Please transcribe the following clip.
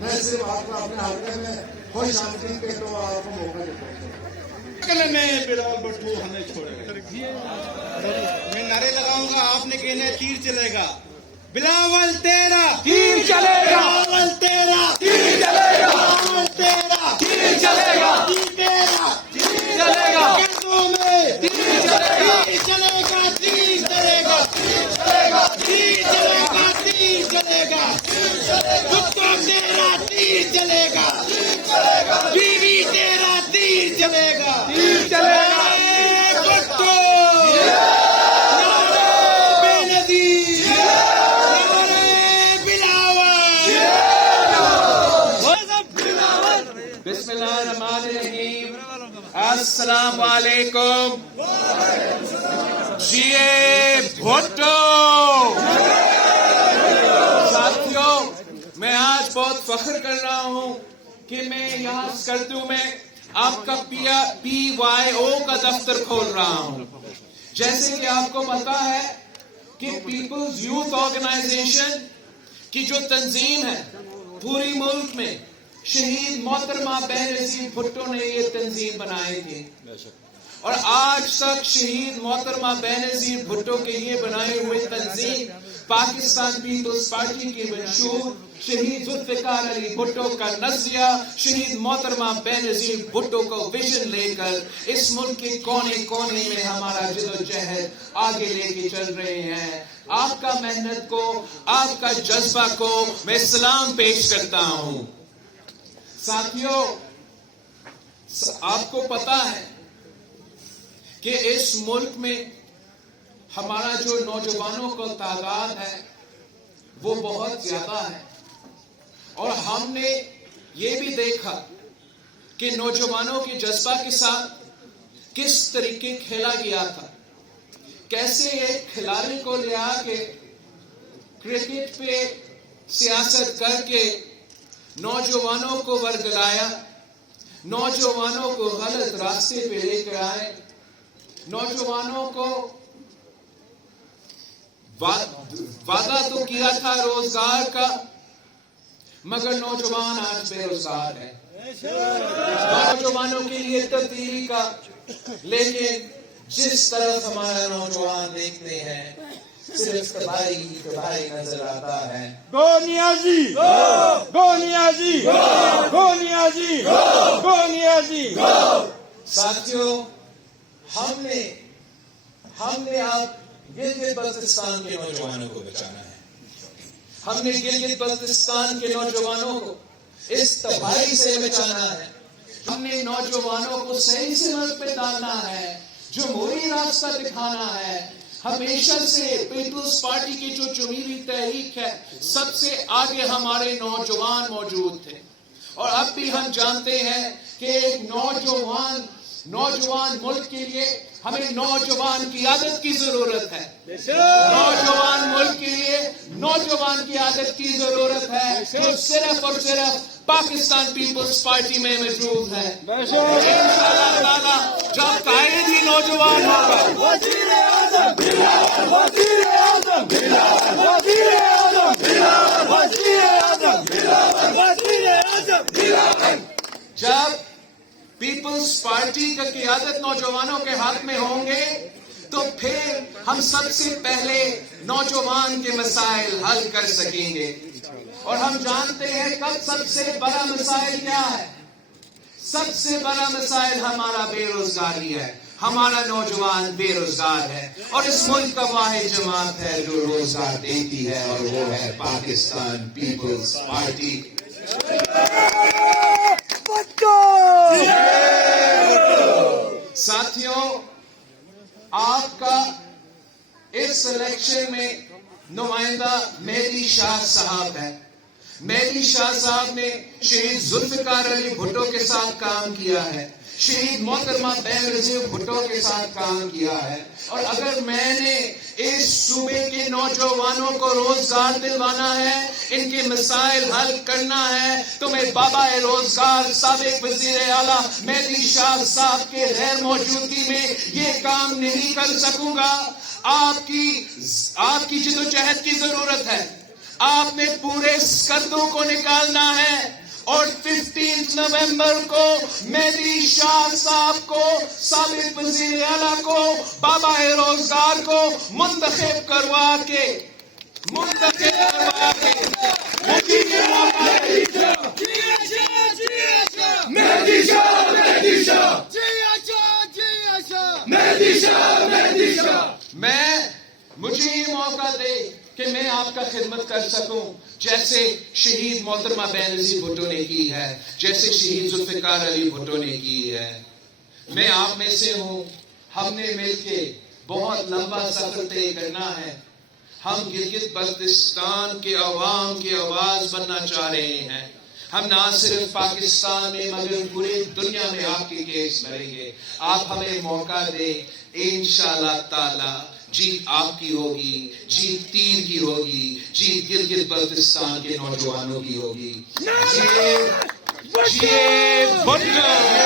میں صرف آپ کو اپنے حلقے میں خوش آمدید کہتا ہوں اور آپ کو موقع دیتا ہوں. میں بلال بھٹو ہمیں چھوڑے میں نعرے لگاؤں گا, آپ نے کہنا ہے تیر چلے گا. بلاول تیرا تیر چلے گا, بلاول تیرا تیر چلے گا, بلاول تیرا تیر چلے گا, تیر تیرا تیر چلے گا, کردوں میں تیر چلے گا, تیر چلے گا, تیر چلے گا, تیر چلے گا, تیر چلے گا, تیر چلے گا, کتوں تیرا تیر چلے گا, بیوی تیرا تیر چلے گا, تیر چلے گا. بھٹو نعرے بے نظیر, نعرے بلاول. بسم اللہ الرحمن الرحیم. السلام علیکم. جی بھٹو. ساتھیوں, میں آج بہت فخر کر رہا ہوں کہ میں یہاں اسکردو میں آپ کا PYO کا دفتر کھول رہا ہوں. جیسے کہ آپ کو پتا ہے کہ پیپلز یوتھ آرگنائزیشن کی جو تنظیم ہے پوری ملک میں, شہید محترمہ بینظیر بھٹو نے یہ تنظیم بنائی تھی, اور آج تک شہید محترمہ بینظیر بھٹو کے یہ بنائے ہوئے تنظیم پاکستان پیپلز پارٹی کی منشور شہید ذوالفقار علی بھٹو کا نظریہ شہید محترمہ بینظیر بھٹو کو ویژن لے کر اس ملک کے کونے کونے میں ہمارا جدوجہد آگے لے کے چل رہے ہیں. آپ کا محنت کو, آپ کا جذبہ کو میں سلام پیش کرتا ہوں. ساتھیوں, آپ کو پتا ہے کہ اس ملک میں ہمارا جو نوجوانوں کا تعداد ہے وہ بہت زیادہ ہے, اور ہم نے یہ بھی دیکھا کہ نوجوانوں کے جذبہ کے ساتھ کس طریقے کھیلا گیا تھا. کیسے ایک کھلاڑی کو لے آ کے کرکٹ پہ سیاست کر کے نوجوانوں کو ورگلایا, نوجوانوں کو غلط راستے پہ لے کر آئے, نوجوانوں کو وعدہ تو کیا تھا روزگار کا, مگر نوجوان آج بے روزگار ہے. نوجوانوں کے لیے تبدیلی کا, لیکن جس طرف ہمارا نوجوان دیکھتے ہیں صرف تباہی نظر آتا ہے. گو نیازی, گو نیازی, گو نیازی, گو نیازی. ساتھیوں, ہم نے آپ گلگت بلتستان کے نوجوانوں کو بچانا ہے. ہم نے گلگت بلتستان کے نوجوانوں کو اس تباہی سے بچانا ہے. ہم نے نوجوانوں کو صحیح سمت پہ ڈالنا ہے, جمہوری راستہ دکھانا ہے. ہمیشہ سے پیپلز پارٹی کی جو جمہوری تحریک ہے سب سے آگے ہمارے نوجوان موجود تھے, اور اب بھی ہم جانتے ہیں کہ ایک نوجوان ملک کے لیے ہمیں نوجوان قیادت کی ضرورت ہے. نوجوان ملک کے لیے نوجوان قیادت کی ضرورت ہے, جو صرف اور صرف پاکستان پیپلز پارٹی میں موجود ہے. انشاءاللہ تعالی جب قائد ہی نوجوان ہوگا. جب پیپلز پارٹی کا قیادت نوجوانوں کے ہاتھ میں ہوں گے تو پھر ہم سب سے پہلے نوجوان کے مسائل حل کر سکیں گے. اور ہم جانتے ہیں کب سب سے بڑا مسائل کیا ہے. سب سے بڑا مسائل ہمارا بے روزگاری ہے. ہمارا نوجوان بے روزگار ہے, اور اس ملک کا واحد جماعت ہے جو روزگار دیتی ہے, اور وہ ہے پاکستان پیپلز پارٹی. ساتھیوں, آپ کا اس الیکشن میں نمائندہ مہدی شاہ صاحب ہے. مہدی شاہ صاحب نے شہید ذوالفقار علی بھٹو کے ساتھ کام کیا ہے, شہید محترمہ بینظیر بھٹو کے ساتھ کام کیا ہے. اور اگر میں نے اس صوبے کے نوجوانوں کو روزگار دلوانا ہے, ان کے مسائل حل کرنا ہے, تو میں بابا روزگار سابق وزیر اعلیٰ مہدی شاہ صاحب کے غیر موجودگی میں یہ کام نہیں کر سکوں گا. آپ کی جدوجہد کی ضرورت ہے, آپ نے پورے اسکردوں کو نکالنا ہے اور 15 نومبر کو مہدی شاہ صاحب کو، سابق وزیر اعلیٰ کو، بابا روزگار کو منتخب کروا کے مجھے یہ موقع دے کہ میں آپ کا خدمت کر سکوں، جیسے شہید محترمہ بینظیر بھٹو نے کی ہے، جیسے شہید ذوالفقار علی بھٹو نے کی ہے۔ میں آپ میں سے ہوں، ہم نے مل کے بہت لمبا سفر طے کرنا ہے۔ ہم گلگت بلتستان کے عوام کی آواز بننا چاہ رہے ہیں۔ ہم نہ صرف پاکستان میں مگر پوری دنیا میں آپ کے کیس لڑیں گے۔ آپ ہمیں موقع دیں، انشاءاللہ تعالی جیت آپ کی ہوگی، جیت تیر کی ہوگی، جیت گلگت بلتستان کے نوجوانوں کی ہوگی۔ جیت بھٹو۔